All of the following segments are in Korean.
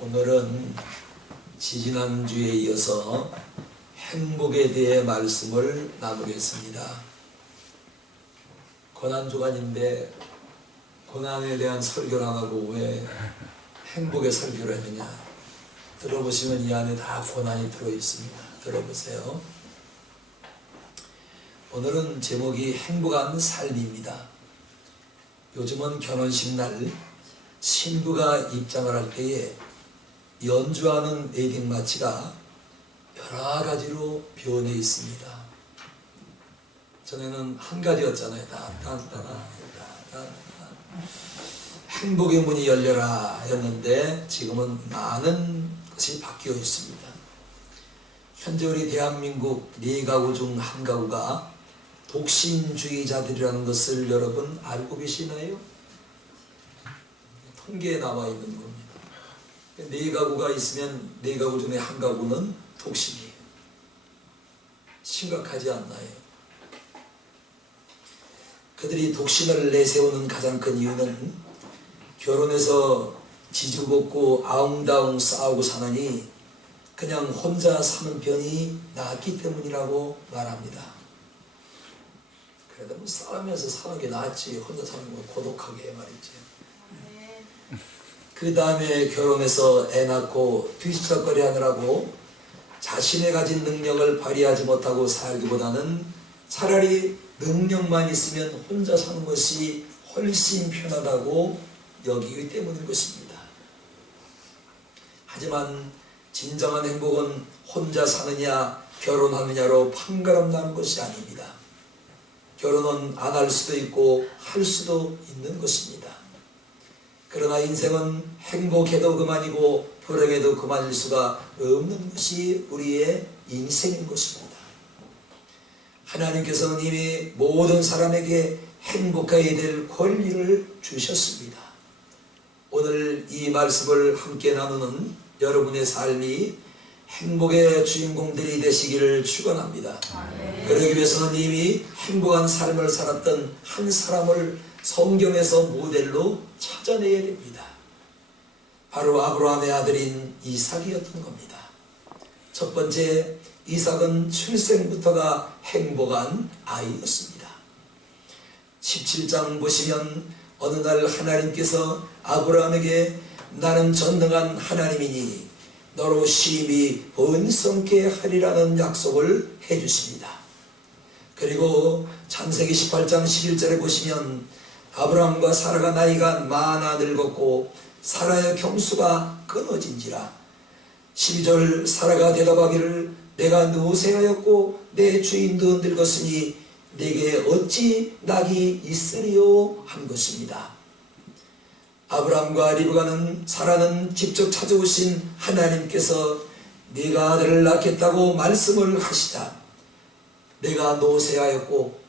오늘은 지지난주에 이어서 행복에 대해 말씀을 나누겠습니다. 고난주간인데 고난에 대한 설교를 안 하고 왜 행복의 설교를 했느냐. 들어보시면 이 안에 다 고난이 들어있습니다. 들어보세요. 오늘은 제목이 행복한 삶입니다. 요즘은 결혼식 날 신부가 입장을 할 때에 연주하는 웨딩 마치가 여러 가지로 변해 있습니다. 전에는 한 가지였잖아요. 행복의 문이 열려라 였는데 지금은 많은 것이 바뀌어 있습니다. 현재 우리 대한민국 4가구 중 1가구가 독신주의자들이라는 것을 여러분 알고 계시나요? 통계에 나와 있는 겁니다. 4가구가 있으면 4가구 중에 1가구는 독신이에요. 심각하지 않나요? 그들이 독신을 내세우는 가장 큰 이유는 결혼해서 지지고볶고 아웅다웅 싸우고 사느니 그냥 혼자 사는 편이 낫기 때문이라고 말합니다. 그래도 뭐 싸우면서 사는 게 낫지 혼자 사는 거 고독하게 말이죠. 그 다음에 결혼해서 애 낳고 뒤치다거리 하느라고 자신의 가진 능력을 발휘하지 못하고 살기보다는 차라리 능력만 있으면 혼자 사는 것이 훨씬 편하다고 여기기 때문인 것입니다. 하지만 진정한 행복은 혼자 사느냐 결혼하느냐로 판가름나는 것이 아닙니다. 결혼은 안 할 수도 있고 할 수도 있는 것입니다. 그러나 인생은 행복해도 그만이고 불행해도 그만일 수가 없는 것이 우리의 인생인 것입니다. 하나님께서는 이미 모든 사람에게 행복해야 될 권리를 주셨습니다. 오늘 이 말씀을 함께 나누는 여러분의 삶이 행복의 주인공들이 되시기를 축원합니다. 그러기 위해서는 이미 행복한 삶을 살았던 한 사람을 성경에서 모델로 찾아내야 됩니다. 바로 아브라함의 아들인 이삭이었던 겁니다. 첫 번째, 이삭은 출생부터가 행복한 아이였습니다. 17장 보시면 어느 날 하나님께서 아브라함에게 나는 전능한 하나님이니 너로 심히 번성케 하리라는 약속을 해주십니다. 그리고 창세기 18장 11절에 보시면 아브라함과 사라가 나이가 많아 늙었고 사라의 경수가 끊어진지라. 12절 사라가 대답하기를 내가 노쇠하였고 내 주인도 늙었으니 내게 어찌 낙이 있으리요 한 것입니다. 아브라함과 리브가는 사라는 직접 찾아오신 하나님께서 네가 아들을 낳겠다고 말씀을 하시자 내가 노쇠하였고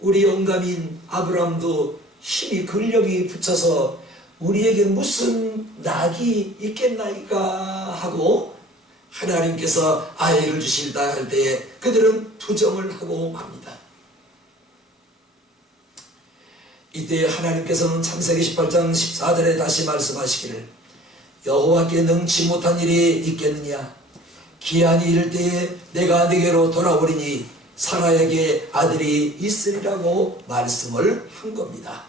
우리 영감인 아브라함도 힘이 근력이 붙여서 우리에게 무슨 낙이 있겠나이까 하고 하나님께서 아이를 주실다 할 때에 그들은 부정을 하고 맙니다. 이때 하나님께서는 창세기 18장 14절에 다시 말씀하시기를 여호와께 능치 못한 일이 있겠느냐. 기한이 이를 때에 내가 네게로 돌아오리니 사라에게 아들이 있으리라고 말씀을 한 겁니다.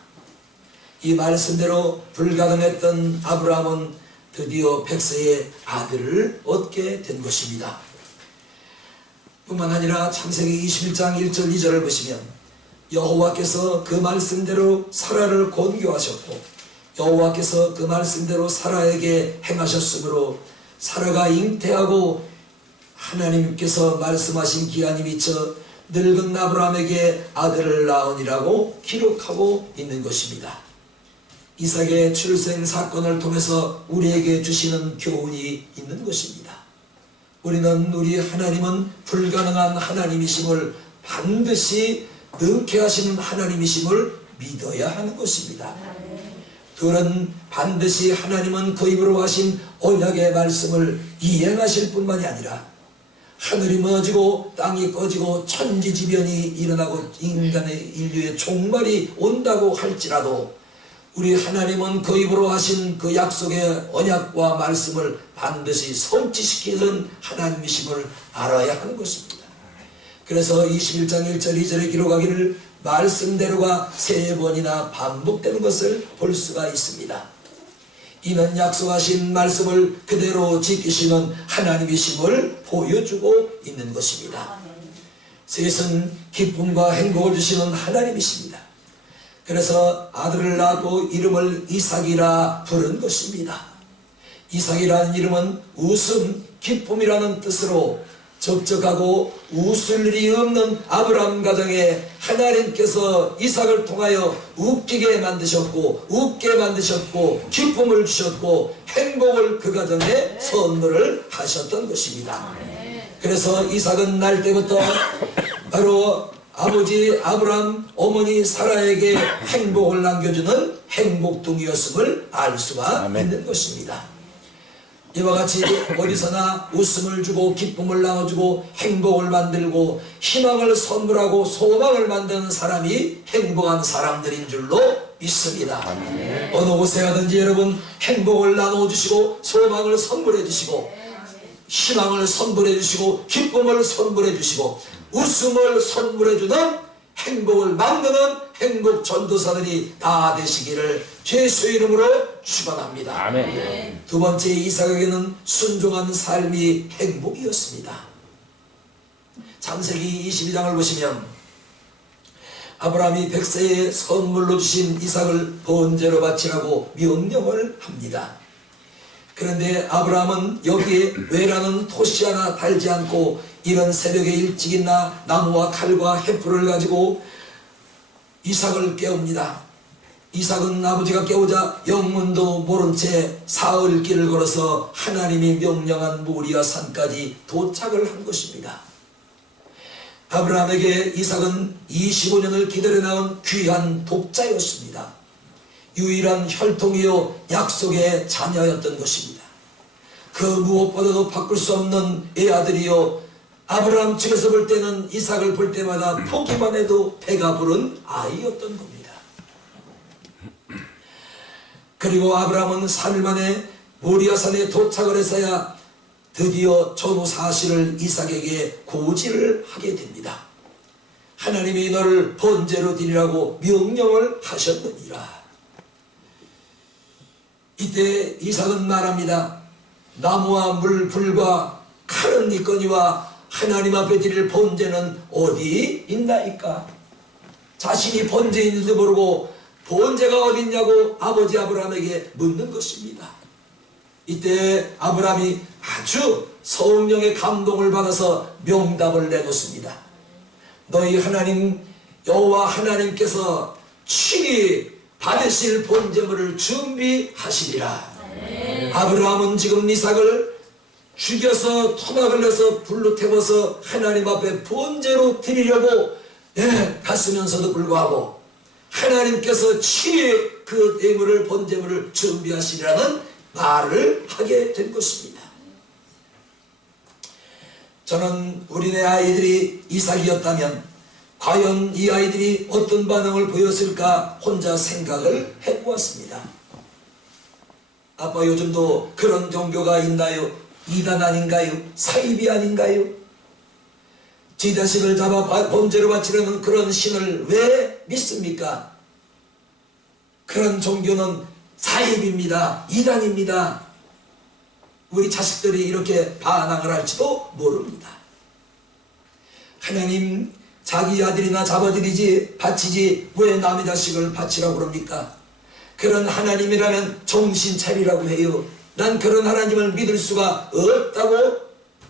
이 말씀대로 불가능했던 아브라함은 드디어 100세의 아들을 얻게 된 것입니다. 뿐만 아니라 창세기 21장 1절 2절을 보시면 여호와께서 그 말씀대로 사라를 건교하셨고 여호와께서 그 말씀대로 사라에게 행하셨으므로 사라가 잉태하고 하나님께서 말씀하신 기한이 미쳐 늙은 아브라함에게 아들을 낳으니라고 기록하고 있는 것입니다. 이삭의 출생 사건을 통해서 우리에게 주시는 교훈이 있는 것입니다. 우리는 우리 하나님은 불가능한 하나님이심을 반드시 능케 하시는 하나님이심을 믿어야 하는 것입니다. 둘은 반드시 하나님은 그 입으로 하신 언약의 말씀을 이행하실 뿐만이 아니라 하늘이 무너지고 땅이 꺼지고 천지지변이 일어나고 인간의 인류의 종말이 온다고 할지라도 우리 하나님은 그 입으로 하신 그 약속의 언약과 말씀을 반드시 성취시키는 하나님이심을 알아야 하는 것입니다. 그래서 21장 1절 2절에 기록하기를 말씀대로가 3번이나 반복되는 것을 볼 수가 있습니다. 이는 약속하신 말씀을 그대로 지키시는 하나님이심을 보여주고 있는 것입니다. 셋은 기쁨과 행복을 주시는 하나님이십니다. 그래서 아들을 낳고 이름을 이삭이라 부른 것입니다. 이삭이라는 이름은 웃음, 기쁨이라는 뜻으로 적적하고 웃을 일이 없는 아브라함 가정에 하나님께서 이삭을 통하여 웃기게 만드셨고 웃게 만드셨고 기쁨을 주셨고 행복을 그 가정에 선물을 하셨던 것입니다. 그래서 이삭은 날 때부터 바로 아버지 아브라함, 어머니 사라에게 행복을 남겨주는 행복둥이였음을 알 수가 있는 것입니다. 이와 같이 어디서나 웃음을 주고 기쁨을 나눠주고 행복을 만들고 희망을 선물하고 소망을 만드는 사람이 행복한 사람들인 줄로 믿습니다. 어느 곳에 가든지 여러분 행복을 나눠주시고 소망을 선물해 주시고 희망을 선물해 주시고 기쁨을 선물해 주시고 웃음을 선물해 주는 행복을 만드는 행복 전도사들이 다 되시기를 예수의 이름으로 축원합니다. 아멘. 두 번째, 이삭에게는 순종한 삶이 행복이었습니다. 창세기 22장을 보시면 아브라함이 100세에 선물로 주신 이삭을 번제로 바치라고 명령을 합니다. 그런데 아브라함은 여기에 외라는 토시 하나 달지 않고 이런 새벽에 일찍 일어나 나무와 칼과 횃불을 가지고 이삭을 깨웁니다. 이삭은 아버지가 깨우자 영문도 모른 채 사흘 길을 걸어서 하나님이 명령한 모리아 산까지 도착을 한 것입니다. 아브라함에게 이삭은 25년을 기다려 낳은 귀한 독자였습니다. 유일한 혈통이요 약속의 자녀였던 것입니다. 그 무엇보다도 바꿀 수 없는 애아들이요 아브라함 측에서 볼 때는 이삭을 볼 때마다 보기만 해도 배가 부른 아이였던 겁니다. 그리고 아브라함은 3일 만에 모리아산에 도착을 해서야 드디어 전후 사실을 이삭에게 고지를 하게 됩니다. 하나님이 너를 번제로 드리라고 명령을 하셨느니라. 이때 이삭은 말합니다. 나무와 물, 불과 칼은 있거니와 하나님 앞에 드릴 번제는 어디 있나이까? 자신이 번제 있는지도 모르고 번제가 어디 있냐고 아버지 아브라함에게 묻는 것입니다. 이때 아브라함이 아주 성령의 감동을 받아서 명답을 내놓습니다. 너희 하나님 여호와 하나님께서 친히 받으실 번제물을 준비하시리라. 아브라함은 지금 이삭을 죽여서 토막을 내서 불로 태워서 하나님 앞에 번제로 드리려고 갔으면서도 불구하고 하나님께서 친히 그 예물을 번제물을 준비하시리라는 말을 하게 된 것입니다. 저는 우리네 아이들이 이삭이었다면 과연 이 아이들이 어떤 반응을 보였을까 혼자 생각을 해보았습니다. 아빠 요즘도 그런 종교가 있나요? 이단 아닌가요? 사이비 아닌가요? 지 자식을 잡아 번제로 바치려는 그런 신을 왜 믿습니까? 그런 종교는 사이비입니다. 이단입니다. 우리 자식들이 이렇게 반항을 할지도 모릅니다. 하나님 자기 아들이나 잡아들이지 바치지 왜 남의 자식을 바치라고 그럽니까? 그런 하나님이라면 정신 차리라고 해요. 난 그런 하나님을 믿을 수가 없다고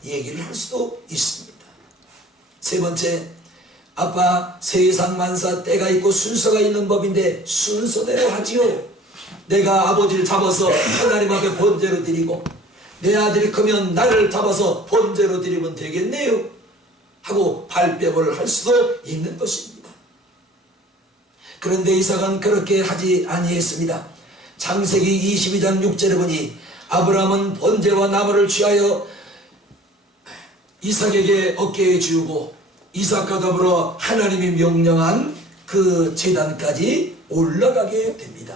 얘기를 할 수도 있습니다. 세 번째, 아빠 세상 만사 때가 있고 순서가 있는 법인데 순서대로 하지요. 내가 아버지를 잡아서 하나님 앞에 번제로 드리고 내 아들이 크면 나를 잡아서 번제로 드리면 되겠네요 하고 발뺌을 할 수도 있는 것입니다. 그런데 이삭은 그렇게 하지 아니했습니다. 창세기 22장 6절에 보니 아브라함은 번제와 나무를 취하여 이삭에게 어깨에 지우고 이삭과 더불어 하나님이 명령한 그 제단까지 올라가게 됩니다.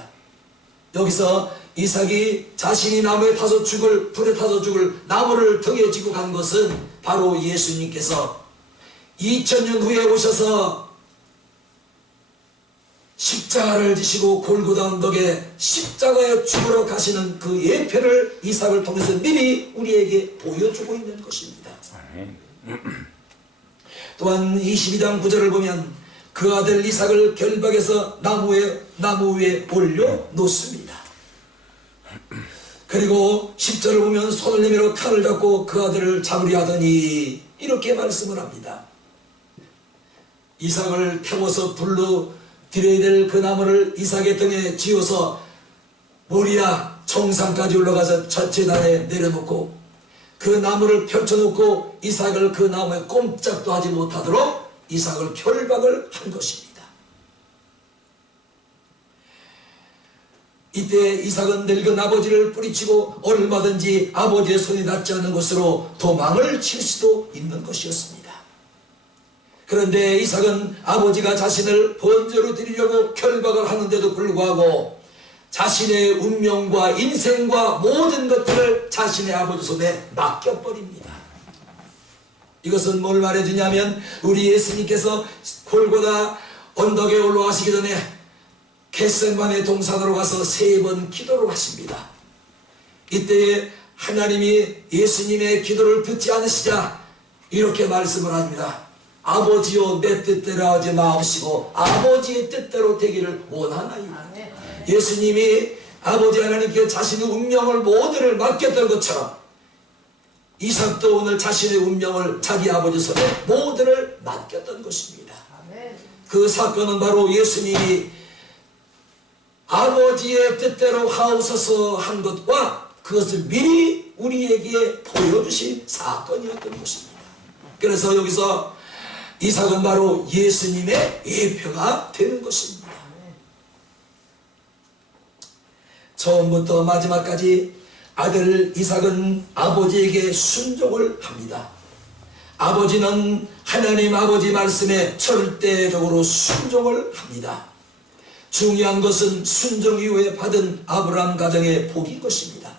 여기서 이삭이 자신이 나무에 타서 죽을, 불에 타서 죽을 나무를 등에 지고 간 것은 바로 예수님께서 2000년 후에 오셔서 십자가를 지시고 골고다 언덕에 십자가에 죽으러 가시는 그 예표를 이삭을 통해서 미리 우리에게 보여주고 있는 것입니다. 또한 22장 9절을 보면 그 아들 이삭을 결박해서 나무 위에 올려 놓습니다. 그리고 10절을 보면 손을 내밀어 칼을 잡고 그 아들을 잡으려 하더니 이렇게 말씀을 합니다. 이삭을 태워서 불로 드려야 될 그 나무를 이삭의 등에 지어서 모리아 정상까지 올라가서 제단에 내려놓고 그 나무를 펼쳐놓고 이삭을 그 나무에 꼼짝도 하지 못하도록 이삭을 결박을 한 것입니다. 이때 이삭은 늙은 아버지를 뿌리치고 얼마든지 아버지의 손이 닿지 않는 곳으로 도망을 칠 수도 있는 것이었습니다. 그런데 이삭은 아버지가 자신을 번제로 드리려고 결박을 하는데도 불구하고 자신의 운명과 인생과 모든 것들을 자신의 아버지 손에 맡겨버립니다. 이것은 뭘 말해주냐면 우리 예수님께서 골고다 언덕에 올라가시기 전에 겟세마네 동산으로 가서 3번 기도를 하십니다. 이때에 하나님이 예수님의 기도를 듣지 않으시자 이렇게 말씀을 합니다. 아버지여 내 뜻대로 하지 마옵시고 아버지의 뜻대로 되기를 원하나이다. 예수님이 아버지 하나님께 자신의 운명을 모두를 맡겼던 것처럼 이삭도 오늘 자신의 운명을 자기 아버지 손에 모두를 맡겼던 것입니다. 그 사건은 바로 예수님이 아버지의 뜻대로 하옵소서 한 것과 그것을 미리 우리에게 보여주신 사건이었던 것입니다. 그래서 여기서 이삭은 바로 예수님의 예표가 되는 것입니다. 처음부터 마지막까지 아들 이삭은 아버지에게 순종을 합니다. 아버지는 하나님 아버지 말씀에 절대적으로 순종을 합니다. 중요한 것은 순종 이후에 받은 아브라함 가정의 복인 것입니다.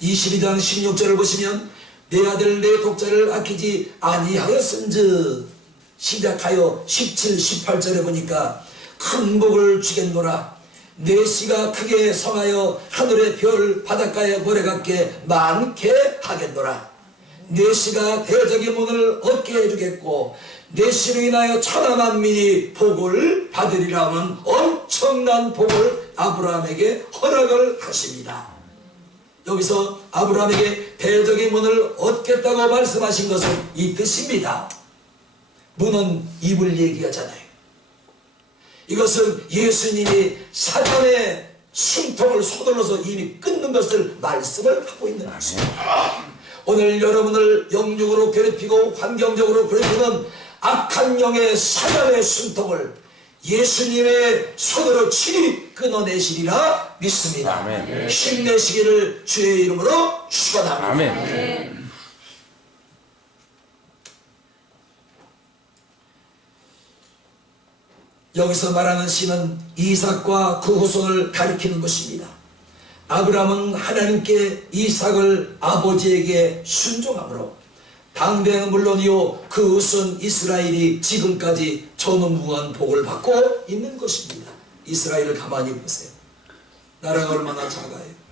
22장 16절을 보시면 내 아들 내 독자를 아끼지 아니하였은즉 시작하여 17, 18절에 보니까 큰 복을 주겠노라. 내 씨가 크게 성하여 하늘의 별 바닷가의 모래 같게 많게 하겠노라. 내 씨가 대적의 문을 얻게 해주겠고 내 씨로 인하여 천하 만민이 복을 받으리라 하는 엄청난 복을 아브라함에게 허락을 하십니다. 여기서 아브라함에게 대적의 문을 얻겠다고 말씀하신 것은 이 뜻입니다. 문은 입을 얘기하잖아요. 이것은 예수님이 사단의 숨통을 서둘러서 이미 끊는 것을 말씀을 하고 있는 것입니다. 오늘 여러분을 영적으로 괴롭히고 환경적으로 괴롭히는 악한 영의 사단의 숨통을 예수님의 손으로 친히 끊어내시리라 믿습니다. 아멘. 힘내시기를 주의 이름으로 축원합니다. 아멘. 여기서 말하는 시는 이삭과 그 후손을 가리키는 것입니다. 아브라함은 하나님께 이삭을 아버지에게 순종함으로 당대는 물론이요 그 후손 이스라엘이 지금까지 전무후무한 복을 받고 있는 것입니다. 이스라엘을 가만히 보세요. 나라가 얼마나 작아요.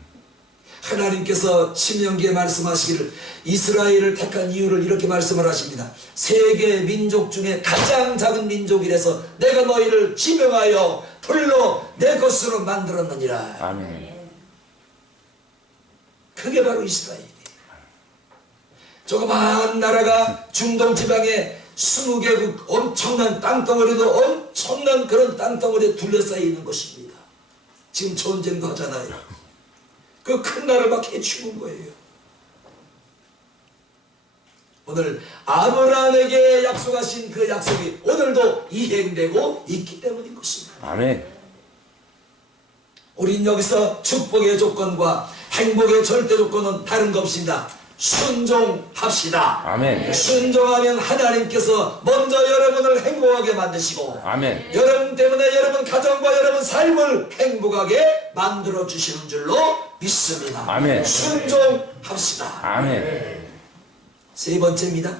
하나님께서 신명기에 말씀하시기를 이스라엘을 택한 이유를 이렇게 말씀을 하십니다. 세계 민족 중에 가장 작은 민족이라서 내가 너희를 지명하여 불러 내 것으로 만들었느니라. 아멘. 그게 바로 이스라엘이에요. 조그마한 나라가 중동 지방에 20개국 엄청난 땅덩어리도 엄청난 그런 땅덩어리에 둘러싸여 있는 것입니다. 지금 전쟁도 하잖아요. 그 큰 나라를 막 해치운 거예요. 오늘 아브라함에게 약속하신 그 약속이 오늘도 이행되고 있기 때문인 것입니다. 아멘. 우린 여기서 축복의 조건과 행복의 절대 조건은 다른 거 없습니다. 순종합시다. 아멘. 순종하면 하나님께서 먼저 여러분을 행복하게 만드시고 아멘. 여러분 때문에 여러분 가정과 여러분 삶을 행복하게 만들어 주시는 줄로 믿습니다. 아멘. 순종합시다. 아멘. 세 번째입니다.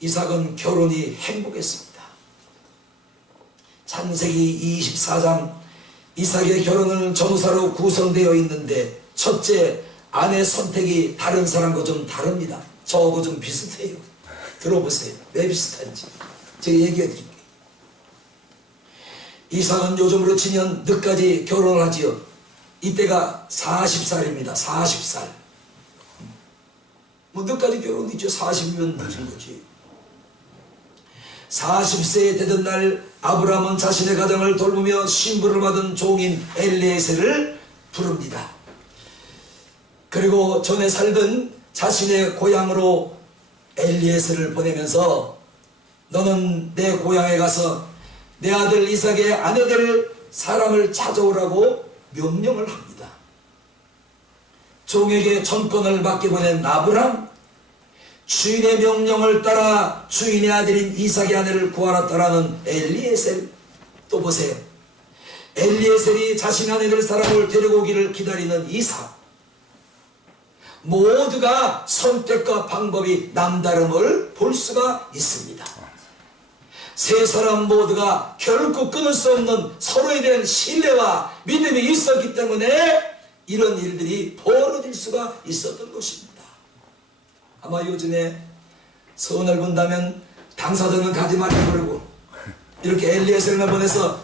이삭은 결혼이 행복했습니다. 창세기 24장 이삭의 결혼은 전우사로 구성되어 있는데 첫째, 아내 선택이 다른 사람과 좀 다릅니다. 저하고 좀 비슷해요. 들어보세요. 왜 비슷한지 제가 얘기해 드릴게요. 이삭은 요즘으로 치면 늦까지 결혼을 하지요. 이때가 40살입니다. 40살. 뭐 늦까지 결혼이죠. 40년 늦은 거지. 40세에 되던 날 아브라함은 자신의 가정을 돌보며 신부를 받은 종인 엘리에셀을 부릅니다. 그리고 전에 살던 자신의 고향으로 엘리에셀을 보내면서 너는 내 고향에 가서 내 아들 이삭의 아내 될 사람을 찾아오라고 명령을 합니다. 종에게 전권을 맡겨보낸 아브라함, 주인의 명령을 따라 주인의 아들인 이삭의 아내를 구하였다라는 엘리에셀. 또 보세요. 엘리에셀이 자신의 아내 될 사람을 데리고 오기를 기다리는 이삭. 모두가 선택과 방법이 남다름을 볼 수가 있습니다. 세 사람 모두가 결코 끊을 수 없는 서로에 대한 신뢰와 믿음이 있었기 때문에 이런 일들이 벌어질 수가 있었던 것입니다. 아마 요즘에 선을 본다면 당사자는 가지 말라 그러고 이렇게 엘리에셀만 보내서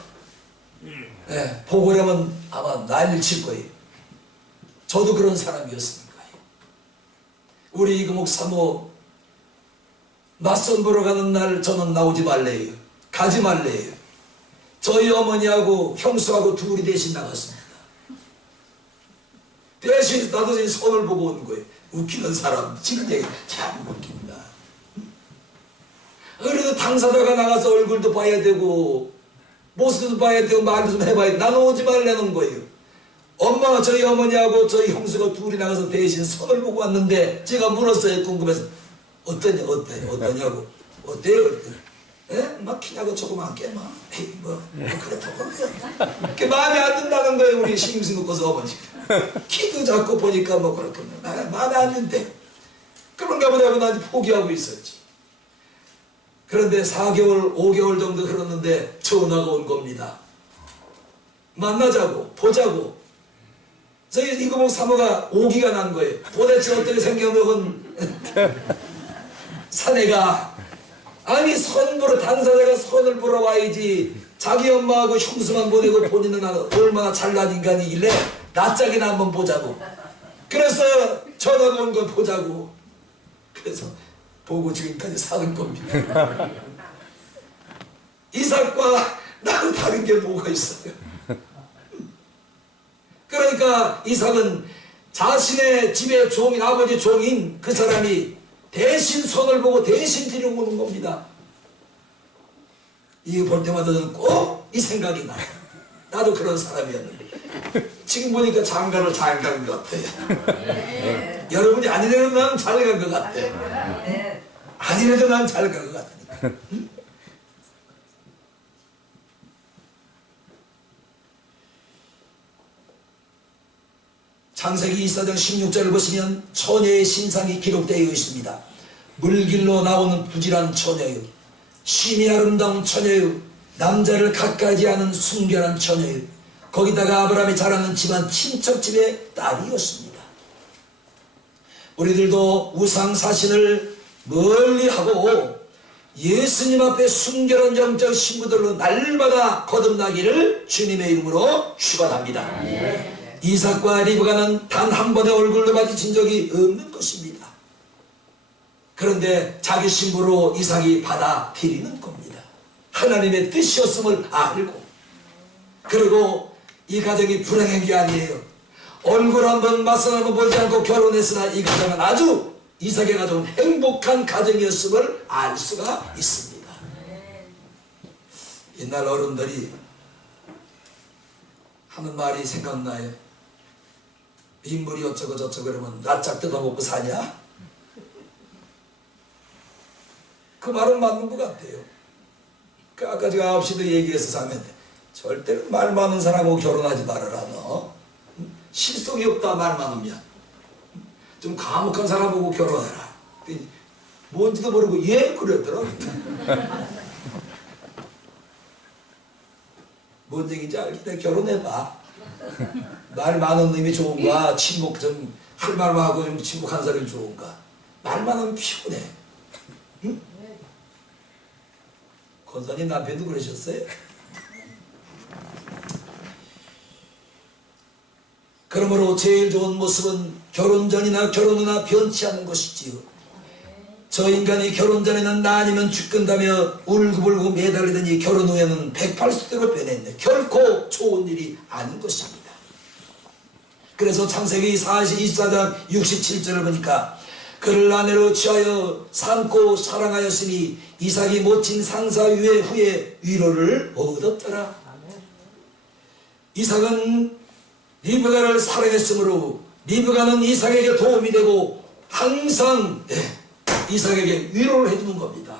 보고려면 아마 난리를 칠 거예요. 저도 그런 사람이었으니까요. 우리 이금옥 사모 맞선 보러 가는 날 저는 나오지 말래요. 가지 말래요. 저희 어머니하고 형수하고 둘이 대신 나갔습니다. 대신 나도 손을 보고 온 거예요. 웃기는 사람. 지금 얘기 참 웃깁니다. 그래도 당사자가 나가서 얼굴도 봐야 되고 모습도 봐야 되고 말도 좀 해봐야 돼. 나는 오지 말라는 거예요. 엄마가 저희 어머니하고 저희 형수가 둘이 나가서 대신 손을 보고 왔는데 제가 물었어요. 궁금해서 어떠냐고. 어때요? 막 키냐고 조그맣게 막 그렇다고 그게 마음에 안 든다는 거예요. 우리 신경쓰 먹고서 어머니가 키도 작고 보니까 뭐 그렇게 마음에 안 든대. 그런가 보다 하고 난 포기하고 있었지. 그런데 4개월 5개월 정도 흘렀는데 전화가 온 겁니다. 만나자고 보자고. 저희 이금옥 사모가 오기가 난 거예요. 도대체 어떻게 생겨먹은 사내가 아니 선보러 당사자가 선을 보러 와야지. 자기 엄마하고 형수만 보내고 본인은 얼마나 잘난 인간이길래 낯짝이나 한번 보자고. 그래서 전화가 온 걸 보자고. 그래서 보고 지금까지 사는 겁니다. 이삭과 나는 다른 게 뭐가 있어요? 그러니까 이삭은 자신의 집의 종인 아버지 종인 그 사람이 대신 손을 보고 대신 데리고 오는 겁니다. 이거 볼 때마다 저는 꼭 이 생각이 나요. 나도 그런 사람이었는데 지금 보니까 장가를 잘 간 것 같아요. 여러분이 아니래도 나는 잘 간 것 같아요. 아니래도 나는 잘 간 것 같으니까. 창세기 24장 16절을 보시면 처녀의 신상이 기록되어 있습니다. 물길로 나오는 부지런 처녀요, 심히 아름다운 처녀요, 남자를 가까이 하는 순결한 처녀요, 거기다가 아브라함이 자라는 집안 친척집의 딸이었습니다. 우리들도 우상 사신을 멀리하고 예수님 앞에 순결한 영적 신부들로 날마다 거듭나기를 주님의 이름으로 축원합니다. 이삭과 리브가는 단 한 번의 얼굴도 마주친 적이 없는 것입니다. 그런데 자기 신부로 이삭이 받아들이는 겁니다. 하나님의 뜻이었음을 알고. 그리고 이 가정이 불행한 게 아니에요. 얼굴 한번 맞선 한번 보지 않고 결혼했으나 이 가정은 아주 이삭의 가정은 행복한 가정이었음을 알 수가 있습니다. 옛날 어른들이 하는 말이 생각나요. 인물이 어쩌고 저쩌고 그러면 낯짝 뜯어먹고 사냐? 그 말은 맞는 것 같아요. 그 아까 제가 9시도 얘기해서 하면 절대로 말 많은 사람하고 결혼하지 말아라. 너 실속이 없다 말 많으면. 좀 과묵한 사람하고 결혼해라. 뭔지도 모르고 예 그랬더라. 뭔 얘기인지 알겠다. 결혼해봐. 말 많은 놈이 좋은가? 침묵 좀 할 말만 하고 좀 침묵한 사람이 좋은가? 말 많으면 피곤해. 응? 권사님 남편도 그러셨어요? 그러므로 제일 좋은 모습은 결혼 전이나 결혼 후나 변치 않는 것이지요. 저 인간이 결혼 전에는 나 아니면 죽겠다며 울고불고 매달리더니 결혼 후에는 180도로 변했네. 결코 좋은 일이 아닌 것입니다. 그래서 창세기 24장 67절을 보니까 그를 아내로 취하여 삼고 사랑하였으니 이삭이 멋진 상사 유해 후에 위로를 얻었더라. 이삭은 리브가를 사랑했으므로 리브가는 이삭에게 도움이 되고 항상 이삭에게 위로를 해주는 겁니다.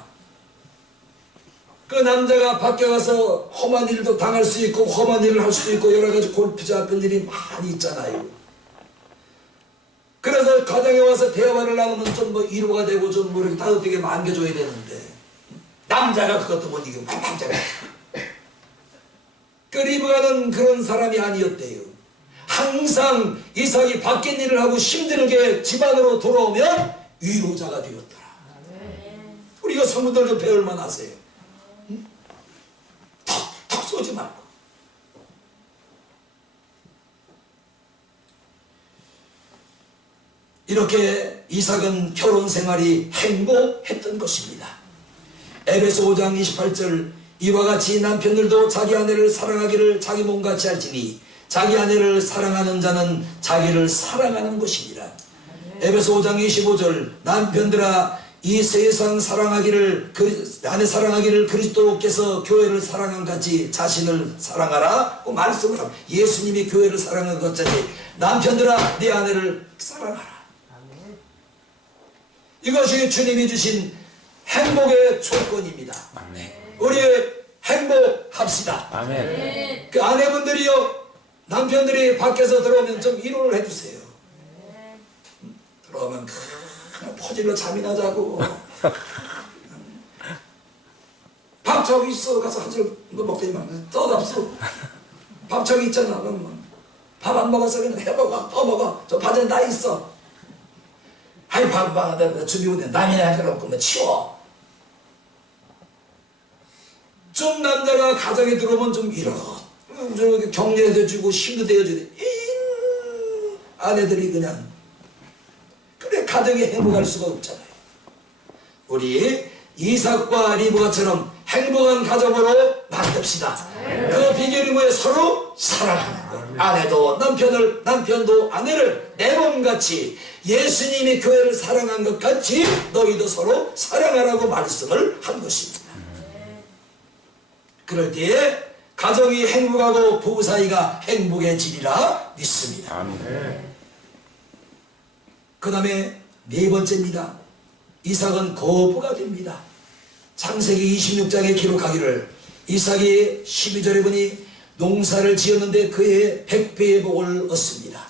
그 남자가 밖에 가서 험한 일도 당할 수 있고 험한 일을 할 수도 있고 여러 가지 골프 잡힌 일이 많이 있잖아요. 그래서 가정에 와서 대화를 나누면 좀 뭐 위로가 되고 좀 뭐 이렇게 따뜻하게 안겨줘야 되는데 남자가 그것도 못 이기고 남자가 그 리브가는 그런 사람이 아니었대요. 항상 이삭이 바뀐 일을 하고 힘들게 집안으로 돌아오면 위로자가 되었더라. 우리가 성도들 좀 배울 만하세요. 턱 쏘지 말고. 이렇게 이삭은 결혼 생활이 행복했던 것입니다. 에베소 5장 28절 이와 같이 남편들도 자기 아내를 사랑하기를 자기 몸같이 할지니 자기 아내를 사랑하는 자는 자기를 사랑하는 것이니라. 에베소 5장 25절 남편들아 이 세상 사랑하기를 아내 사랑하기를 그리스도께서 교회를 사랑한 같이 자신을 사랑하라 고 말씀을 합니다. 예수님이 교회를 사랑한 것 같이 남편들아 네 아내를 사랑하라. 이것이 주님이 주신 행복의 조건입니다. 우리 행복합시다. 아멘. 그 아내분들이요 남편들이 밖에서 들어오면 좀 위로를 해주세요. 들어오면 그냥 퍼질러 잠이나 자고 밥 저기 있어 가서 한 술 먹더니만 떠답소. 밥 저기 있잖아. 밥 안 먹었어 그냥 해먹어 더 먹어 저 바지에 나 있어. 아이 밥 준비 못해 남이나 할 거라고 그러면 치워. 좀 남자가 가정에 들어오면 좀 위로 좀 격려해주고 힘도 대어주고 아내들이 그냥 그래 가정이 행복할 수가 없잖아요. 우리 이삭과 리브가처럼 행복한 가정으로 만듭시다. 그 비결이 뭐예요? 서로 사랑하는 것. 아내도 남편을 남편도 아내를 내 몸같이 예수님이 교회를 사랑한 것 같이 너희도 서로 사랑하라고 말씀을 한 것입니다. 그럴 때에 가정이 행복하고 부부 사이가 행복해지리라 믿습니다. 그 다음에 네 번째입니다. 이삭은 거부가 됩니다. 창세기 26장에 기록하기를 이삭이 12절에 보니 농사를 지었는데 그의 100배의 복을 얻습니다.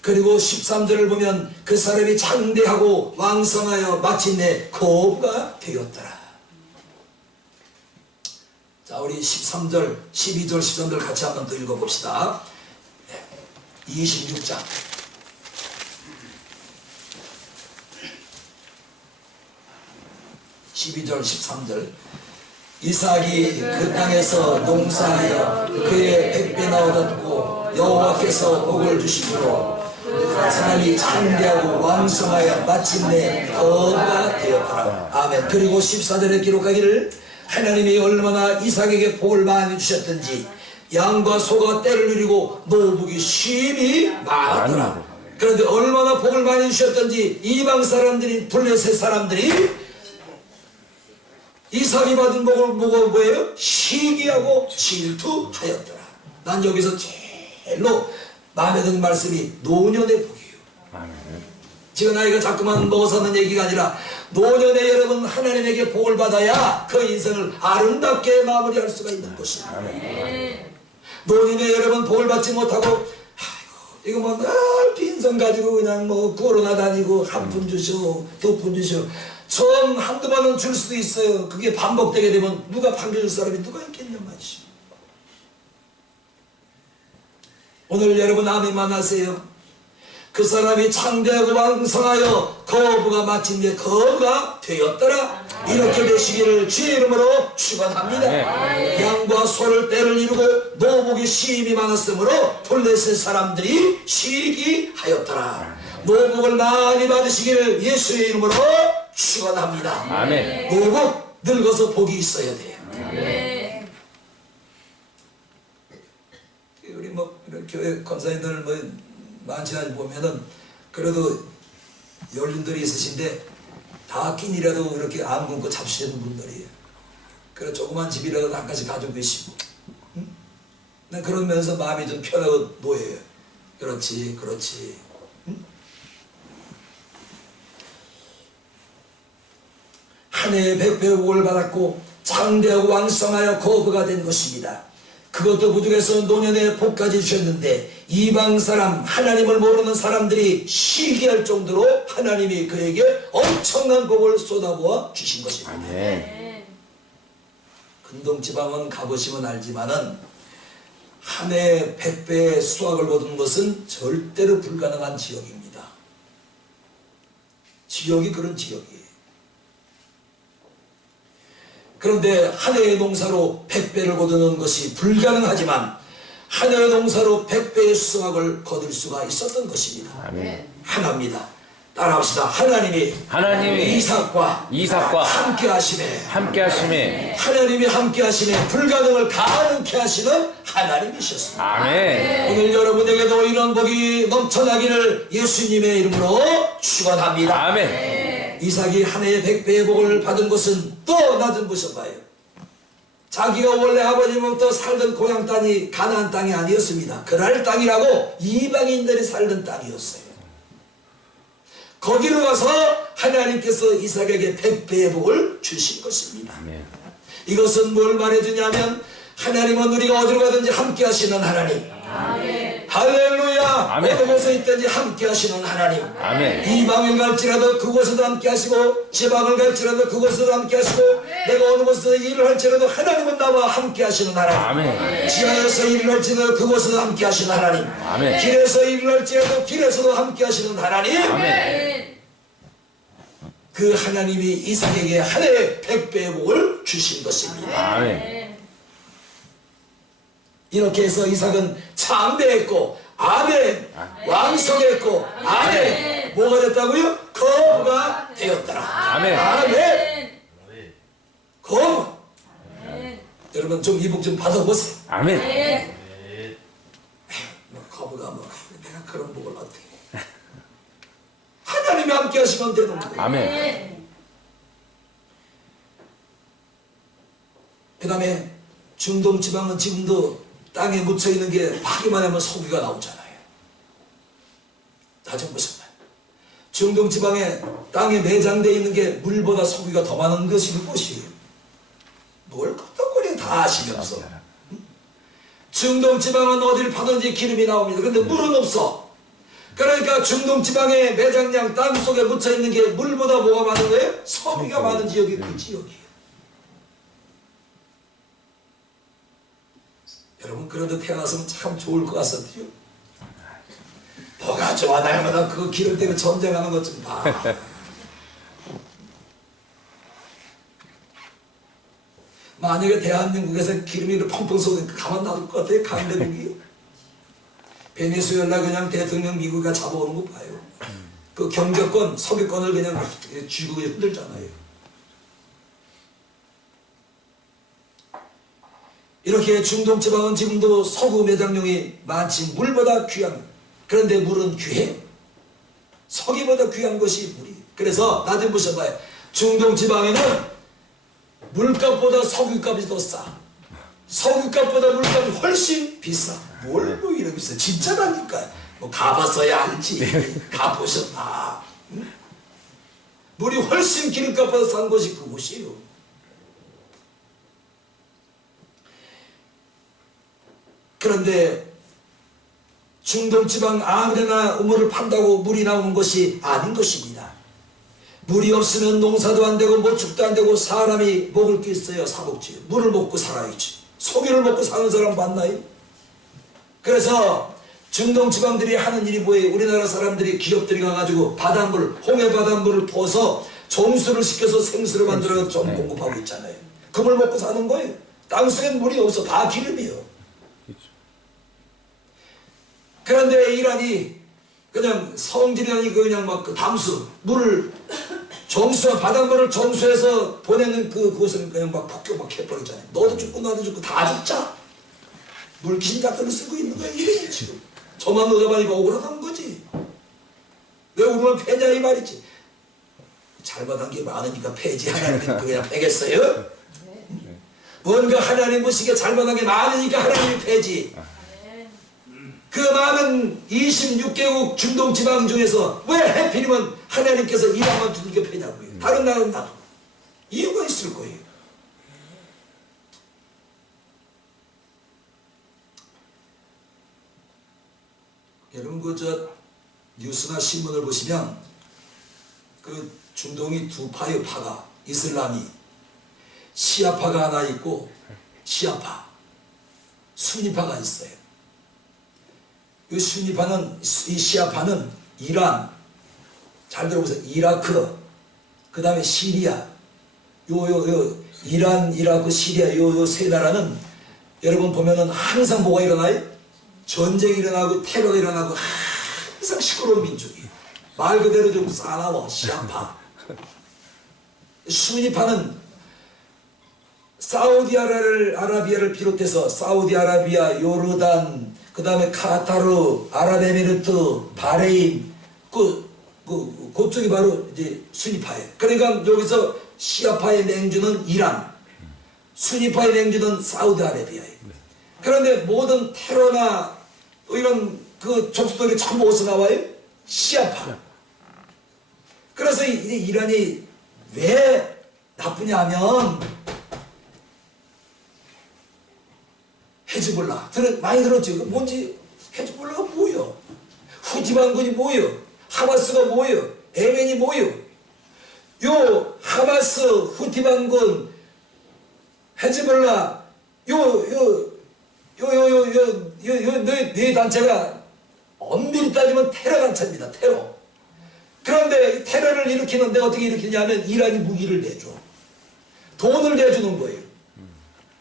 그리고 13절을 보면 그 사람이 장대하고 왕성하여 마침내 거부가 되었더라. 자, 우리 13절, 12절, 13절 같이 한번 더 읽어봅시다. 26장. 12절, 13절. 이삭이 그 땅에서 농사하여 그의 100배나 얻었고 여호와께서 복을 주심으로 그 사람이 장대하고 왕성하여 마침내 거부가 되었더라. 아멘. 그리고 14절에 기록하기를 하나님이 얼마나 이삭에게 복을 많이 주셨던지 양과 소가 때를 누리고 노복이 심히 많았더라. 그런데 얼마나 복을 많이 주셨던지 이방 사람들이 블레셋 사람들이 이삭이 받은 복을 보고 뭐예요? 시기하고 질투하였더라. 난 여기서 제일로 마음에 드는 말씀이 노년의 복이에요. 지금 나이가 자꾸만 먹어서 하는 얘기가 아니라 노년에 여러분 하나님에게 복을 받아야 그 인생을 아름답게 마무리할 수가 있는 것입니다. 노년에 여러분 복을 받지 못하고 아이고 이거 뭐 늘 빈손 가지고 그냥 뭐 코로나 다니고 한 푼 주시오 두 푼 주시오 처음 한두 번은 줄 수도 있어요. 그게 반복되게 되면 누가 반겨줄 사람이 누가 있겠냐 말이죠. 오늘 여러분 아멘 만나세요. 그 사람이 창대하고 왕성하여 거부가 마침내 거부가 되었더라. 이렇게 되시기를 주의 이름으로 축원합니다. 양과 소를 떼를 이루고 노복이 시임이 많았으므로 블레셋 사람들이 시기하였더라. 노복을 많이 받으시기를 예수의 이름으로 축원합니다. 아멘. 노복 늙어서 복이 있어야 돼요. 우리 뭐 이런 교회 권사님들 뭐 많지 않이 보면은 그래도 연륜들이 있으신데 다 끼니라도 이렇게 안 굶고 잡수시는 분들이에요. 그래 조그만 집이라도 한 가지 가지고 계시고, 응? 난 그러면서 마음이 좀 편하고 놓여요. 그렇지, 그렇지. 응? 한 해에 100배 복을 받았고 장대하고 왕성하여 거부가 된 것입니다. 그것도 부족해서 노년에 복까지 주셨는데 이방 사람 하나님을 모르는 사람들이 시기할 정도로 하나님이 그에게 엄청난 복을 쏟아부어 주신 것입니다. 아멘. 근동지방은 가보시면 알지만은 한 해 100배의 수확을 거둔 것은 절대로 불가능한 지역입니다. 지역이 그런 지역이에요. 그런데 한 해의 농사로 100배를 거두는 것이 불가능하지만 한 해의 농사로 100배의 수확을 거둘 수가 있었던 것입니다. 아멘. 하나입니다. 따라합시다. 하나님이 이삭과 함께 하심에 하나님이 함께 하심에 불가능을 가능케 하시는 하나님이셨습니다. 아멘. 오늘 여러분에게도 이런 복이 넘쳐나기를 예수님의 이름으로 축원합니다. 아멘. 이삭이 한 해에 100배의 복을 받은 것은 또 낮은 보셔봐요. 자기가 원래 아버지부터 살던 고향 땅이 가나안 땅이 아니었습니다. 그랄 땅이라고 이방인들이 살던 땅이었어요. 거기로 가서 하나님께서 이삭에게 100배의 복을 주신 것입니다. 아멘. 이것은 뭘 말해주냐면 하나님은 우리가 어디로 가든지 함께 하시는 하나님. 아멘. 할렐루야. 아멘. 어느 곳에 있든지 함께 하시는 하나님. 아멘. 이방을 갈지라도 그곳에도 함께 하시고 지방을 갈지라도 그곳에도 함께 하시고 내가 어느 곳에서 일을 할지라도 하나님은 나와 함께 하시는 하나님. 아멘. 지하에서 일을 할지라도 그곳에도 함께 하시는 하나님. 아멘. 길에서 일을 할지라도 길에서도 함께 하시는 하나님. 아멘. 그 하나님이 이삭에게 한 해에 100배의 복을 주신 것입니다. 아멘. 이렇게 해서 이삭은 창대했고 아멘, 왕성했고 아멘, 뭐가 됐다고요? 거부가 되었더라. 아멘. 아멘. 거부. 여러분 좀 이 복 좀 받아보세요. 아멘. 거부가 뭐 내가 그런 복을 어떻게 하나님이 함께 하시면 되는 거예요. 아멘. 그 다음에 중동 지방은 지금도 땅에 묻혀있는 게 파기만 하면 석유가 나오잖아요. 다 좀 보셨나요? 중동 지방에 땅에 내장되어 있는 게 물보다 석유가 더 많은 것이 그곳이에요. 뭘 끄떡거리고 다 아시면서. 중동 지방은 어딜 파든지 기름이 나옵니다. 근데 물은 없어. 그러니까 중동 지방의 매장량 땅 속에 묻혀있는 게 물보다 뭐가 많은 거예요? 석유가 많은 지역이 그 지역이에요. 여러분 그래도 태어났으면 참 좋을 것 같았대요. 뭐가 좋아 날마다 그거 기름 때문에 전쟁하는 것 좀 봐. 만약에 대한민국에서 기름이 펑펑 쏘니까 가만 놔둘 것 같아요. 강대국이. 베네수엘라 그냥 대통령 미국이 잡아오는 거 봐요. 그 경제권, 석유권을 그냥 쥐고 흔들잖아요. 이렇게 중동 지방은 지금도 석유 매장용이 많지 물보다 귀한, 그런데 물은 귀해요. 석유보다 귀한 것이 물이. 그래서 나 좀 보셔봐요. 중동 지방에는 물값보다 석유값이 더 싸. 석유값보다 물값이 훨씬 비싸. 뭘 뭐 이러고 있어. 진짜라니까. 뭐 가봤어야 알지. 가보셨나. 응? 물이 훨씬 기름값보다 싼 곳이 그곳이에요. 그런데 중동지방 아무데나 우물을 판다고 물이 나오는 것이 아닌 것입니다. 물이 없으면 농사도 안 되고 모축도 안 되고 사람이 먹을 게 있어요. 사 먹지. 물을 먹고 살아야지. 석유를 먹고 사는 사람 봤나요? 그래서 중동지방들이 하는 일이 뭐예요? 우리나라 사람들이 기업들이 가가지고 바닷물, 홍해 바닷물을 퍼서 정수를 시켜서 생수를 만들어 좀 공급하고 있잖아요. 그 물 먹고 사는 거예요. 땅속엔 물이 없어. 다 기름이요. 그런데 이란이 그냥 성질이 아니고 그냥 막 그 담수 물을 정수 바닷물을 정수해서 보내는 그곳은 그냥 막 폭격해버리잖아요. 너도 죽고 나도 죽고 다 죽자. 물귀신 같은 걸 쓰고 있는 거야 이게 지금. 저만 얻어봐니까 억울하다는 거지. 왜 우리만 패냐 이 말이지. 잘못한 게 많으니까 패지. 하나님은 그냥 패겠어요? 뭔가 하나님 보시기에 잘못한 게 많으니까 하나님이 패지. 그 많은 26개국 중동지방 중에서 왜 해필이면 하나님께서 이란만 두들겨 패냐고요. 다른 나라는 놔둬. 이유가 있을 거예요. 여러분 그 뉴스나 신문을 보시면 그 중동이 두 파의 파가 이슬람이 시아파가 하나 있고 시아파 순위파가 있어요. 이 순위파는 이 시아파는 이란 잘 들어보세요. 이라크 그 다음에 시리아 이란 이라크 시리아 요 세 나라는 여러분 보면은 항상 뭐가 일어나요? 전쟁이 일어나고 테러가 일어나고 항상 시끄러운 민족이에요. 말 그대로 좀 싸나워 시아파. 순위파는 사우디아라비아를 비롯해서 사우디아라비아, 요르단, 그 다음에 카타르, 아랍에미리트, 바레인, 그쪽이 바로 이제 순위파예요. 그러니까 여기서 시아파의 맹주는 이란, 순위파의 맹주는 사우디아라비아예요. 그런데 모든 테러나 이런 그 족속들이 전부 어디서 나와요? 시아파. 그래서 이제 이란이 왜 나쁘냐 하면 헤즈볼라 많이 들었죠? 뭔지 헤즈볼라가 뭐예요? 후티반군이 뭐예요? 하마스가 뭐예요? 예멘이 뭐예요? 요 하마스 후티반군 헤즈볼라 네 단체가 엄밀히 따지면 테러 단체입니다. 테러. 그런데 테러를 일으키는데 어떻게 일으키냐면 이란이 무기를 내줘. 돈을 내주는 거예요.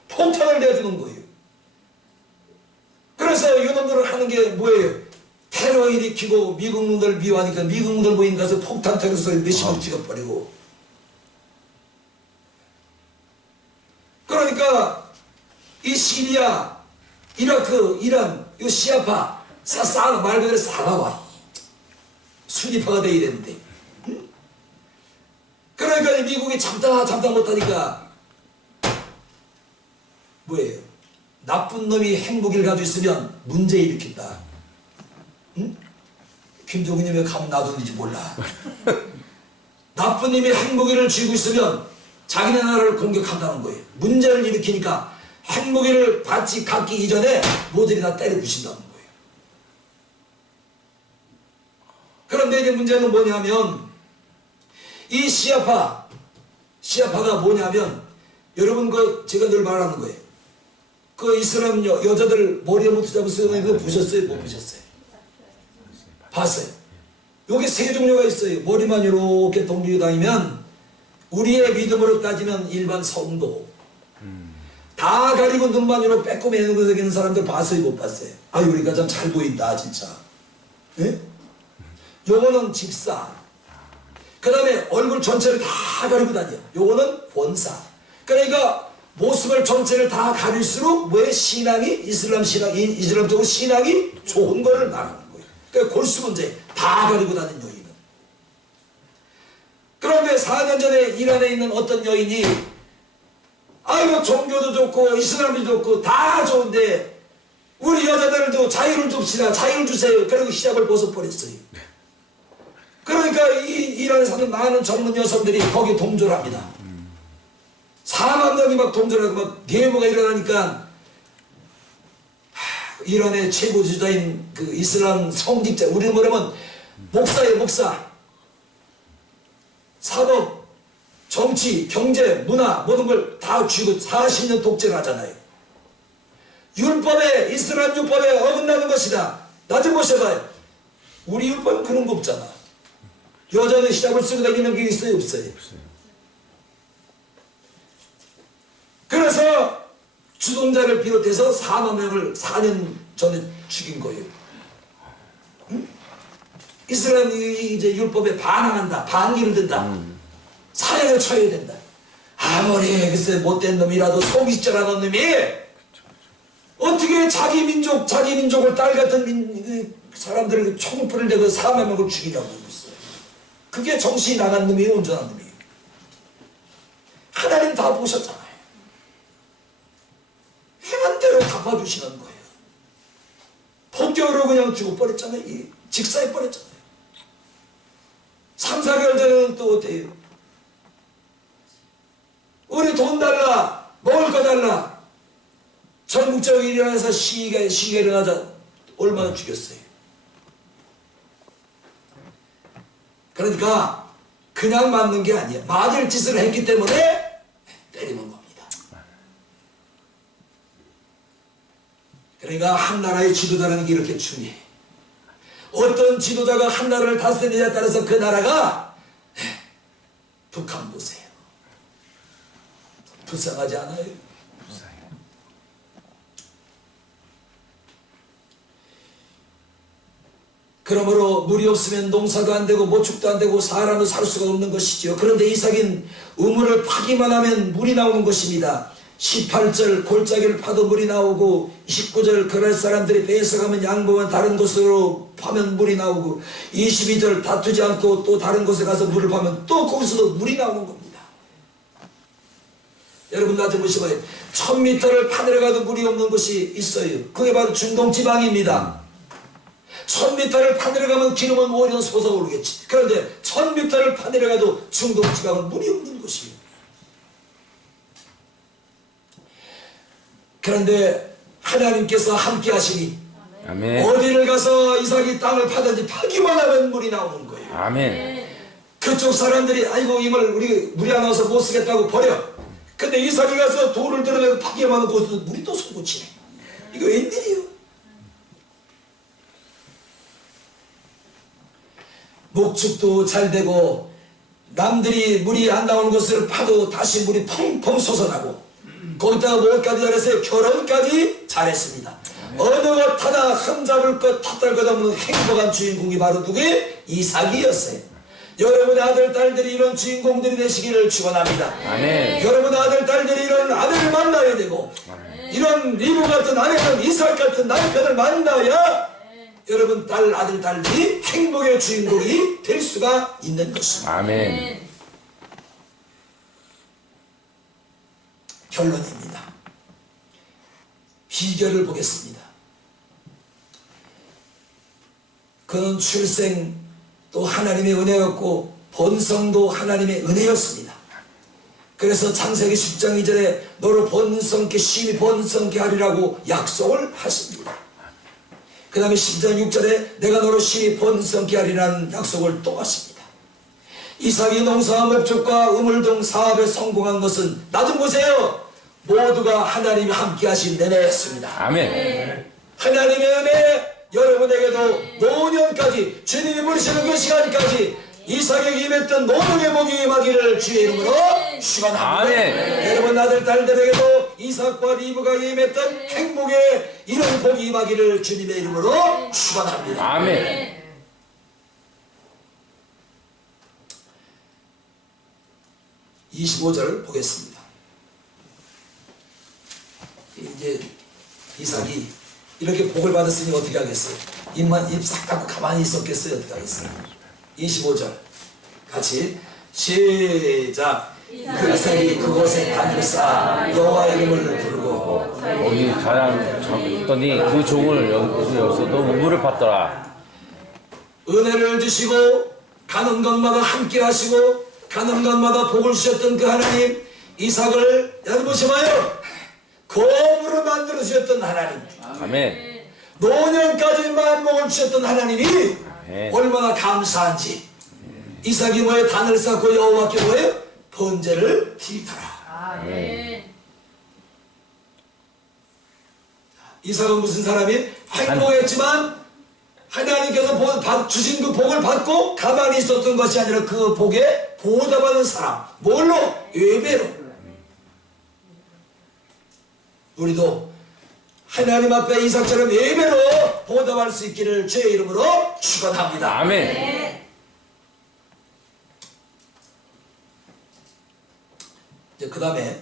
폭탄을 내주는 거예요. 그래서 이놈들을 하는 게 뭐예요? 테러 일으키고 미국 놈들 미워하니까 미국 놈들 모임 가서 폭탄 테러소에 몇십억 찍어버리고. 그러니까 이 시리아, 이라크, 이란, 이 시아파 말 그대로 싸나와. 순위파가 돼야 되는데. 응? 그러니까 미국이 참다 못하니까 뭐예요? 나쁜 놈이 핵무기를 가지고 있으면 문제 일으킨다. 응? 김정은이 왜 가만 놔두는지 몰라. 나쁜 놈이 핵무기를 쥐고 있으면 자기네 나라를 공격한다는 거예요. 문제를 일으키니까 핵무기를 갖기 이전에 모두들이 다 때려 부신다는 거예요. 그런데 이제 문제는 뭐냐면 이 시아파가 뭐냐면 여러분 제가 늘 말하는 거예요. 그 이슬람 여자들 머리에 못잡고 쓰는 거 보셨어요? 못 보셨어요? 봤어요. 여기 세 종류가 있어요. 머리만 이렇게 동리고 다니면 우리의 믿음으로 따지면 일반 성도. 다 가리고 눈만 이렇게 빼꼼해는 거 있는 사람들 봤어요? 못 봤어요? 아유 우리가 참 잘 보인다 진짜. 예? 요거는 집사. 그 다음에 얼굴 전체를 다 가리고 다녀. 요거는 본사. 그러니까 모습을 전체를 다 가릴수록 왜 이슬람적으로 신앙이 좋은 거를 말하는 거예요. 그러니까 골수 문제 다 가리고 다니는 여인은. 그런데 4년 전에 이란에 있는 어떤 여인이 아이고 종교도 좋고 이슬람도 좋고 다 좋은데 우리 여자들도 자유를 줍시다. 자유를 주세요. 그리고 히잡을 벗어버렸어요. 그러니까 이란에 사는 많은 젊은 여성들이 거기에 동조합니다. 4만 명이 막 동조하고 막 데모가 일어나니까 이란의 최고 지도자인 그 이슬람 성직자, 우리는 뭐냐면 목사예요. 목사. 사법, 정치, 경제, 문화 모든 걸 다 쥐고 40년 독재를 하잖아요. 율법에, 이슬람 율법에 어긋나는 것이다. 나 좀 보셔봐요. 우리 율법은 그런 거 없잖아. 여자는 히잡을 쓰고 다니는 게 있어요? 없어요? 그래서 주동자를 비롯해서 4만 명을 4년 전에 죽인 거예요. 응? 이슬람이 이제 율법에 반항한다. 반기를 든다. 사형을 쳐야 된다. 아무리 글쎄 못된 놈이라도 속이자라는 놈이 어떻게 자기 민족을 딸 같은 사람들을 총불을 내고 4만 명을 죽이냐고 그랬어요. 그게 정신이 나간 놈이에요. 온전한 놈이에요. 하나님 다 보셨잖아요. 행한 대로 갚아주시는 거예요. 폭격으로 그냥 죽어버렸잖아요. 직사해버렸잖아요. 3, 4개월 전에는 또 어때요? 우리 돈 달라, 먹을 거 달라. 전국적으로 일어나서 시위가 일어나자 얼마나 죽였어요. 그러니까 그냥 맞는 게 아니에요. 맞을 짓을 했기 때문에 때리는 겁니다. 그러니까 한 나라의 지도자라는 게 이렇게 중요해. 어떤 지도자가 한 나라를 다스리느냐에 따라서 그 나라가 북한 보세요. 불쌍하지 않아요? 불쌍해요. 그러므로 물이 없으면 농사도 안 되고 모축도 안 되고 사람도 살 수가 없는 것이지요. 그런데 이삭은 우물을 파기만 하면 물이 나오는 것입니다. 18절 골짜기를 파도 물이 나오고 19절 그럴 사람들이 배에서 가면 양보면 다른 곳으로 파면 물이 나오고 22절 다투지 않고 또 다른 곳에 가서 물을 파면 또 거기서도 물이 나오는 겁니다. 여러분 나한테 보시면 1000m를 파내려가도 물이 없는 곳이 있어요. 그게 바로 중동지방입니다. 1000m를 파내려가면 기름은 오히려 솟아오르겠지. 그런데 1000m를 파내려가도 중동지방은 물이 없는 곳이에요. 그런데 하나님께서 함께 하시니 아멘. 어디를 가서 이삭이 땅을 파든지 파기만 하면 물이 나오는 거예요. 아멘. 그쪽 사람들이 아이고 이걸 물이 안 와서 못 쓰겠다고 버려. 근데 이삭이 가서 돌을 들어내고 파기만 하는 곳에서 물이 또 솟구치네. 이거 웬일이에요? 목축도 잘 되고 남들이 물이 안 나오는 것을 파도 다시 물이 펑펑 솟아나고 거기다가 뭘까지 잘했어요? 결혼까지 잘했습니다. 어느 것 하나 흠잡을 것 탓할 것 없는 행복한 주인공이 바로 누구예요? 이삭이었어요. 여러분의 아들 딸들이 이런 주인공들이 되시기를 축원합니다. 아멘. 여러분의 아들 딸들이 이런 아들을 만나야 되고 이런 리브 같은 아내는 이삭 같은 남편을 만나야 여러분 딸 아들 딸들이 행복의 주인공이 될 수가 있는 것입니다. 아멘. 결론입니다. 비결을 보겠습니다. 그는 출생 또 하나님의 은혜였고 본성도 하나님의 은혜였습니다. 그래서 창세기 10장 2절에 너로 번성케 심히 번성케 하리라고 약속을 하십니다. 그 다음에 10장 6절에 내가 너로 심히 번성케 하리라는 약속을 또 하십니다. 이삭이 농사와 목축과 우물 등 사업에 성공한 것은 나 좀 보세요. 모두가 하나님이 함께 하신 은혜였습니다. 아멘. 하나님의 은혜 여러분에게도 노년까지 주님이 부르시는 그 시간까지 이삭에게 임했던 노년의 복이 임하기를 주의 이름으로 축원합니다. 아멘. 여러분 아들 딸들에게도 이삭과 리브가 임했던 행복의 이런 복이 임하기를 주님의 이름으로 축원합니다. 아멘. 25절 보겠습니다. 이제 이삭이 이렇게 복을 받았으니 어떻게 하겠어요? 입 싹 닫고 가만히 있었겠어요? 어떻게 하겠어요? 25절 같이 시작. 그 이삭이 그곳에 단을 쌓아 여호와 이름을 부르고 거기 가장 잡더니 그 종을 여기서도 우물을 팠더라. 은혜를 주시고 가는 곳마다 함께 하시고 가는 곳마다 복을 주셨던 그 하나님, 이삭을 여러분 보시면요 검으로 만들어 주셨던 하나님, 아멘. 노년까지 만복을 주셨던 하나님이 아멘. 얼마나 감사한지. 이삭이 뭐에 단을 쌓고 여호와께 뭐에 번제를 드리더라. 아멘. 이삭은 무슨 사람이? 행복했지만 하나님께서 주신 그 복을 받고 가만히 있었던 것이 아니라 그 복에 보답하는 사람. 뭘로? 예배로. 우리도 하나님 앞에 이삭처럼 예배로 보답할 수 있기를 주의 이름으로 축원합니다. 아멘. 그 다음에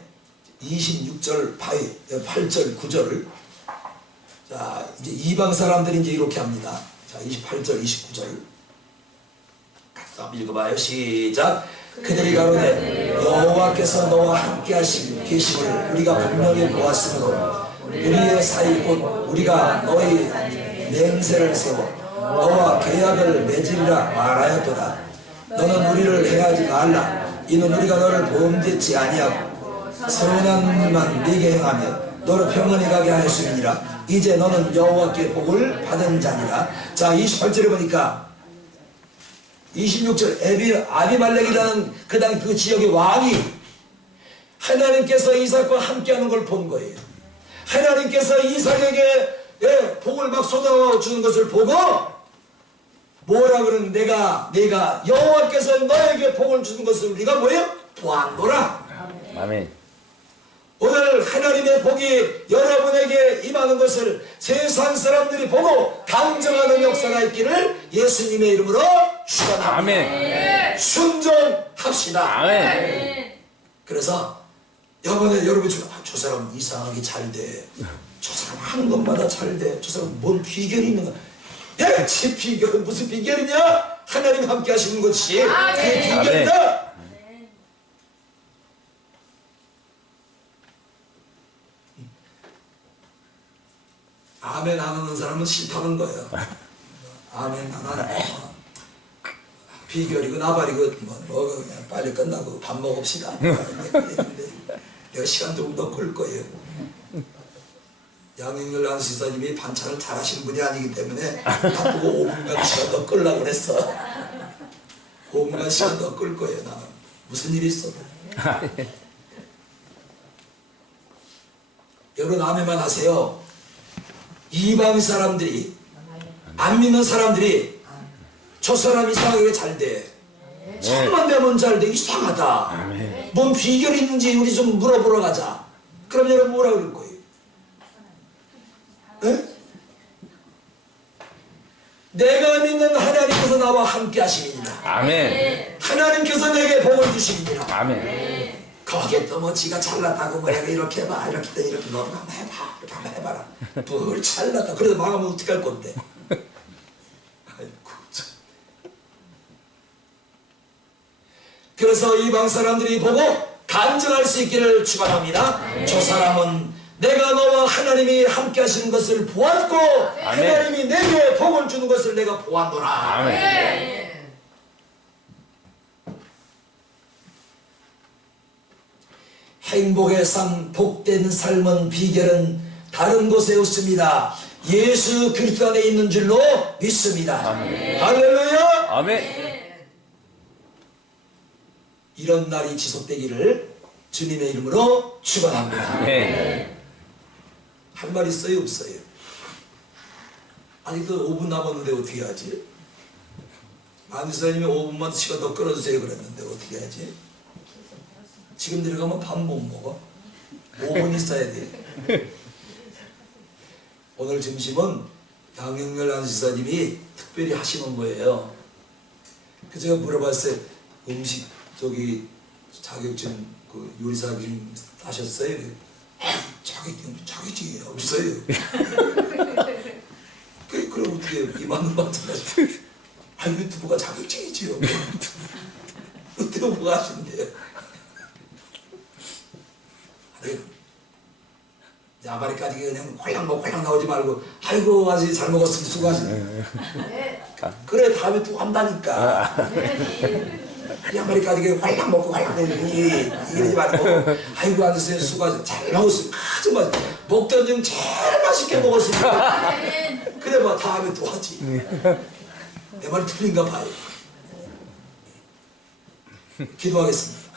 26절 8절 9절을 자 이제 이방 사람들이 이제 이렇게 합니다. 자 28절 29절 같이 한번 읽어봐요. 시작. 그들이 가로되 여호와께서 너와 함께 계심을 우리가 분명히 보았으므로 우리의 사이 곧 우리가 너희 맹세를 세워 너와 계약을 맺으리라 말하였도다. 너는 우리를 행하지 말라. 이는 우리가 너를 범죄치 아니하고 선한 일만 네게 행하며 너를 평안히 가게 하였음이니라. 이제 너는 여호와께 복을 받은 자니라. 자 28절에 보니까 26절 아비말렉이라는 그 지역의 왕이 하나님께서 이삭과 함께하는 걸 본 거예요. 하나님께서 이삭에게 복을 막 쏟아주는 것을 보고 뭐라 그러는 내가 여호와께서 너에게 복을 주는 것을 우리가 뭐예요? 보았노라. 아멘. 오늘 하나님의 복이 여러분에게 임하는 것을 세상 사람들이 보고 강정하는 역사가 있기를 예수님의 이름으로 축원합니다. 아멘. 순종합시다. 아멘. 그래서 이번에 여러분이 저 사람 이상하게 잘 돼. 저 사람 하는 것마다 잘 돼. 저 사람 뭔 비결이 있는가? 제 비결은 무슨 비결이냐? 하나님 함께 하시는 것이 그게 비결이다. 아멘 안 하는 사람은 싫다는 거예요. 아멘 안 하는 비결이고 나발이고 뭐 그냥 빨리 끝나고 밥 먹읍시다. 내가 시간 조금 더 끌 거예요. 양영열 안수사님이 반찬을 잘하시는 분이 아니기 때문에 나보고 5분간 시간 더 끌려고 그랬어. 5분간 시간 더 끌 거예요. 나는 무슨 일이 있어도. 여러분 아멘만 하세요. 이방 사람들이 안 믿는 사람들이 저 사람 이상하게 잘 돼. 참만 되면 잘 돼. 이상하다. 뭔 비결이 있는지 우리 좀 물어보러 가자. 그럼 여러분 뭐라 그럴 거예요? 에? 내가 믿는 하나님께서 나와 함께 하시니라. 아멘. 하나님께서 내게 복을 주시니라. 아멘. 거기에 또 뭐 지가 잘났다고 뭐 이렇게 해봐 이렇게 너도 한번 해봐 이렇게 한번 해봐라. 뭘 잘났다. 그래도 망하면 어떻게 할 건데. 아이고 참. 그래서 이방 사람들이 보고 간증할 수 있기를 축원합니다. 저 사람은 내가 너와 하나님이 함께 하시는 것을 보았고 하나님이 내게 복을 주는 것을 내가 보았노라. 아멘. 행복의 삶, 복된 삶은 비결은 다른 곳에 없습니다. 예수 그리스도 안에 있는 줄로 믿습니다. 아멘. 할렐루야. 아멘. 이런 날이 지속되기를 주님의 이름으로 축원합니다. 아멘. 할 말 있어요 없어요? 아직도 5분 남았는데 어떻게 하지? 안수사님이 5분만 시간 더 끌어주세요 그랬는데 어떻게 하지? 지금 들어가면 밥 못 먹어. 5분 있어야 돼. 오늘 점심은 양영열 안수사님이 특별히 하시는 거예요. 그 제가 물어봤어요. 음식 자격증 그 요리사 하셨어요? 자격증이 없어요. 그럼 어떻게 이만원 받잖아요. 유튜브가 자격증이지요. 유튜브가 하신대요. 나발이까지 그냥 홀랑 나오지 말고 아이고 아주 잘 먹었으면 수고하시네. 그래 다음에 또 한다니까. 이 한 마리까지 그냥 홀랑 먹고 홀랑 이러지 말고 아이고 앉으세요 수고하세요 잘 먹었어요. 아주 맛 먹던 중 제일 맛있게 먹었습니다. 그래 봐 다음에 또 하지. 내 말이 틀린가 봐요. 기도하겠습니다.